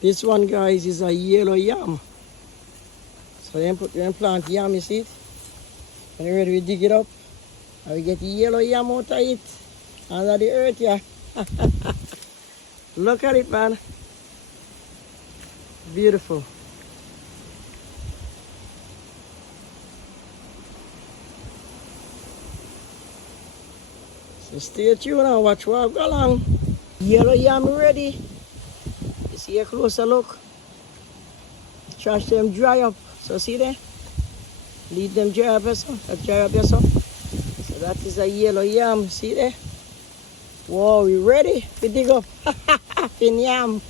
This one, guys, is a yellow yam. So you plant yam, you see it? When you're ready, we dig it up. And we get yellow yam out of it. Under the earth, yeah. Look at it, man. Beautiful. So stay tuned and watch what I go along. Yellow yam ready. You see a closer look. Trash them dry up. So see there? Leave them dry up yourself. Dry up yourself. So that is a yellow yam. See there? Whoa, we ready? We dig up. In yam.